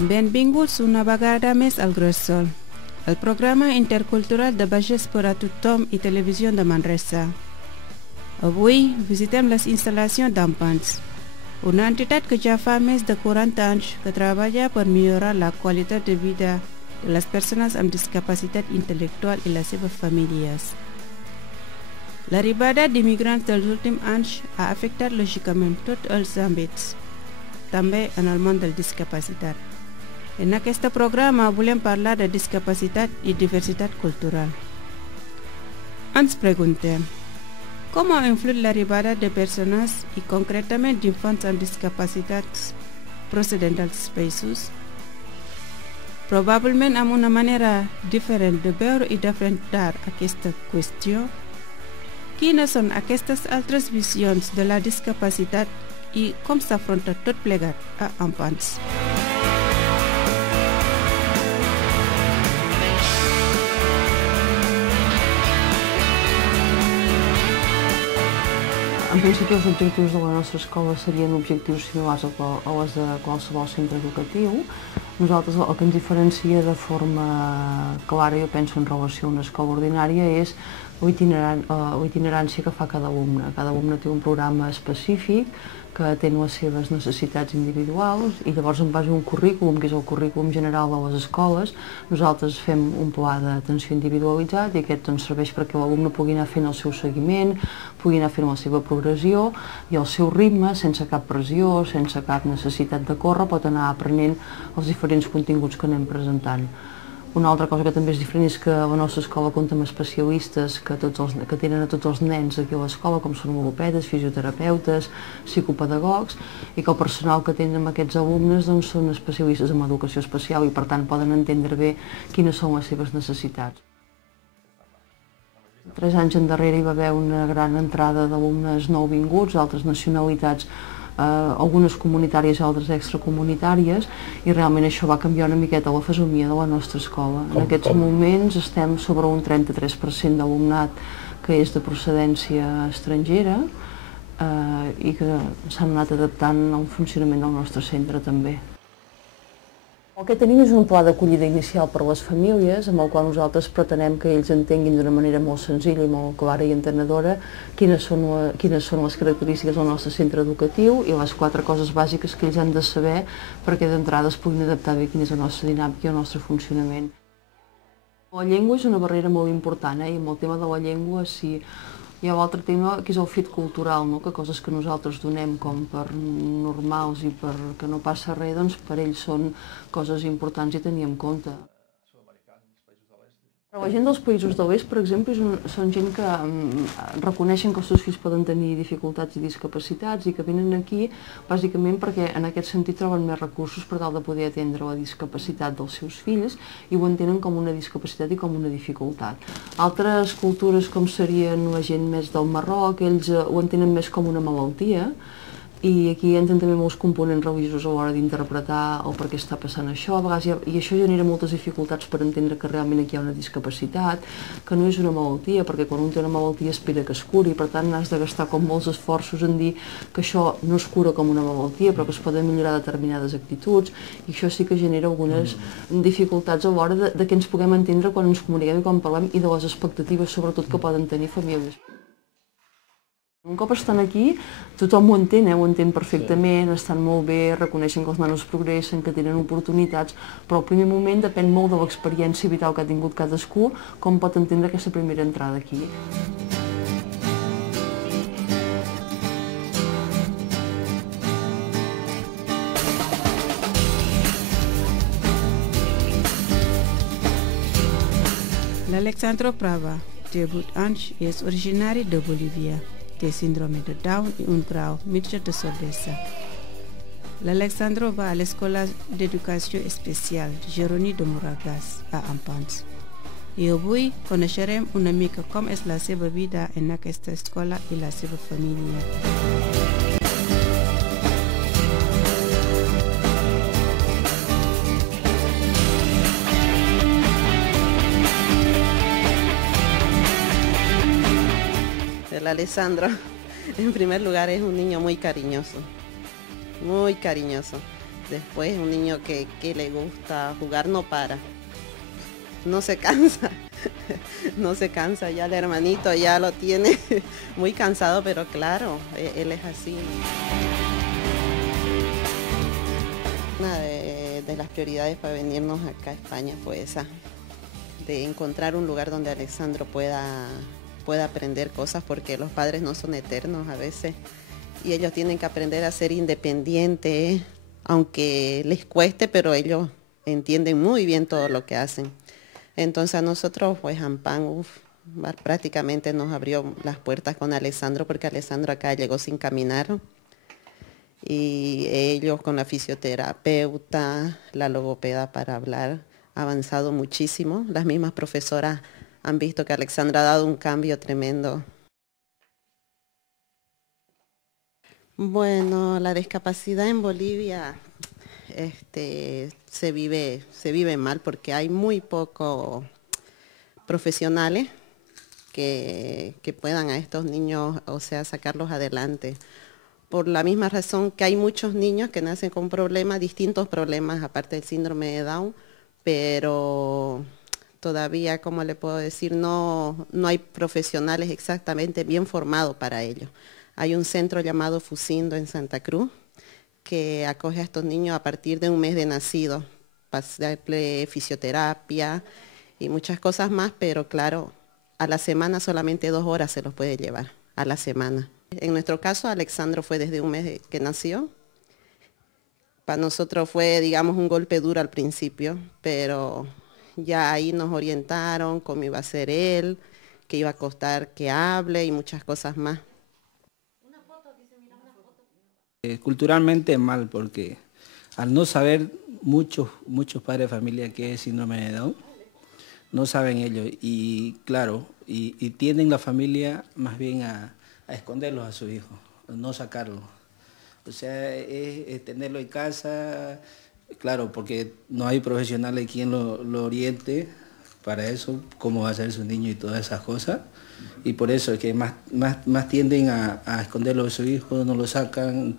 Benvinguts una vegada més al Gresol, el programa intercultural de Bages per a tothom i televisió de Manresa. Avui visitem les instal·lacions d'Ampans, una entitat que ja fa més de 40 anys que treballa per millorar la qualitat de vida de les persones amb discapacitat intel·lectual i les seves famílies. L'arribada d'immigrants dels últims anys ha afectat lògicament tots els àmbits, també en el món de la discapacitat. En aquest programa volem parlar de discapacitat i diversitat cultural. Ens preguntem, com ha influït l'arribada de persones i concretament d'infants amb discapacitats procedents dels països? Probablement amb una manera diferent de veure i d'afrontar aquesta qüestió. Quines són aquestes altres visions de la discapacitat i com s'afronta tot plegat a Ampans? En principi, els objectius de la nostra escola serien objectius similars a les de qualsevol centre educatiu. Nosaltres el que ens diferencia de forma clara, jo penso, en relació a una escola ordinària, és la itinerància que fa cada alumne. Cada alumne té un programa específic que atén les seves necessitats individuals i llavors, en base a un currículum, que és el currículum general de les escoles, nosaltres fem un pla d'atenció individualitzat i aquest serveix perquè l'alumne pugui anar fent el seu seguiment, pugui anar fent la seva progressió i al seu ritme, sense cap pressió, sense cap necessitat de córrer, pot anar aprenent els diferents continguts que anem presentant. Una altra cosa que també és diferent és que la nostra escola compta amb especialistes que tenen a tots els nens aquí a l'escola, com són logopedes, fisioterapeutes, psicopedagogs, i que el personal que tenen amb aquests alumnes són especialistes en educació especial i per tant poden entendre bé quines són les seves necessitats. 3 anys endarrere hi va haver una gran entrada d'alumnes nouvinguts, d'altres nacionalitats, algunes comunitàries i altres extracomunitàries, i realment això va canviar una miqueta la fesomia de la nostra escola. En aquests moments estem sobre un 33% d'alumnat que és de procedència estrangera i que s'han anat adaptant al funcionament del nostre centre també. El que tenim és un pla d'acollida inicial per a les famílies, amb el qual nosaltres pretenem que ells entenguin d'una manera molt senzilla i molt clara i entenedora quines són les característiques del nostre centre educatiu i les 4 coses bàsiques que ells han de saber perquè d'entrada es puguin adaptar bé quina és la nostra dinàmica i el nostre funcionament. La llengua és una barrera molt important, i amb el tema de la llengua hi ha l'altre tema que és el fet cultural, que coses que nosaltres donem com per normals i perquè no passa res, doncs per ells són coses importants i tenir en compte. La gent dels països de l'est, per exemple, són gent que reconeixen que els seus fills poden tenir dificultats i discapacitats i que venen aquí bàsicament perquè en aquest sentit troben més recursos per tal de poder atendre la discapacitat dels seus fills i ho entenen com una discapacitat i com una dificultat. Altres cultures, com serien la gent més del Marroc, ells ho entenen més com una malaltia, i aquí entren també molts components religiosos a l'hora d'interpretar el per què està passant això, a vegades, i això genera moltes dificultats per entendre que realment aquí hi ha una discapacitat, que no és una malaltia, perquè quan un té una malaltia espera que es curi, per tant has de gastar com molts esforços en dir que això no es cura com una malaltia, però que es poden millorar determinades actituds, i això sí que genera algunes dificultats a l'hora de que ens puguem entendre quan ens comuniquem i quan parlem i de les expectatives, sobretot, que poden tenir famílies. Un cop estan aquí, tothom ho entén perfectament, estan molt bé, reconeixen que els nanos progressen, que tenen oportunitats, però al primer moment depèn molt de l'experiència vital que ha tingut cadascú, com pot entendre aquesta primera entrada aquí. L'Alexandro Prava, de 8 anys, és originari de Bolívia. Té síndrome de Down i un grau mitjà de sordesa. L'Alexandro va a l'Escola d'Educació Especial Jeroni de Moragas a Ampans. I avui coneixerem una mica com és la seva vida en aquesta escola i la seva família. El Alessandro, en primer lugar, es un niño muy cariñoso, Después un niño que le gusta jugar no para, no se cansa, no se cansa, ya el hermanito ya lo tiene muy cansado, pero claro, él es así. Una de las prioridades para venirnos acá a España fue esa, de encontrar un lugar donde Alexandro pueda aprender cosas, porque los padres no son eternos a veces y ellos tienen que aprender a ser independientes, aunque les cueste, pero ellos entienden muy bien todo lo que hacen. Entonces a nosotros, pues AMPAN prácticamente nos abrió las puertas con Alexandro, porque Alexandro acá llegó sin caminar. Y ellos con la fisioterapeuta, la logopeda para hablar, ha avanzado muchísimo. Las mismas profesoras han visto que Alexandro ha dado un cambio tremendo. Bueno, la discapacidad en Bolivia se vive mal porque hay muy pocos profesionales que puedan a estos niños, o sea, sacarlos adelante. Por la misma razón que hay muchos niños que nacen con problemas, distintos problemas, aparte del síndrome de Down, pero todavía, como le puedo decir, no hay profesionales exactamente bien formados para ello. Hay un centro llamado Fusindo en Santa Cruz que acoge a estos niños a partir de un mes de nacido, para darle fisioterapia y muchas cosas más, pero claro, a la semana solamente 2 horas se los puede llevar, a la semana. En nuestro caso, Alexandro fue desde un mes que nació. Para nosotros fue, digamos, un golpe duro al principio, pero ya ahí nos orientaron cómo iba a ser él, que iba a costar que hable y muchas cosas más. Culturalmente mal, porque al no saber muchos padres de familia qué es síndrome de Down, no saben ellos y claro, y tienden la familia más bien a esconderlos a sus hijos, no sacarlos. O sea, es tenerlo en casa, claro, porque no hay profesionales quien lo oriente para eso, cómo va a ser su niño y todas esas cosas. Y por eso es que más tienden a esconderlo de su hijo, no lo sacan.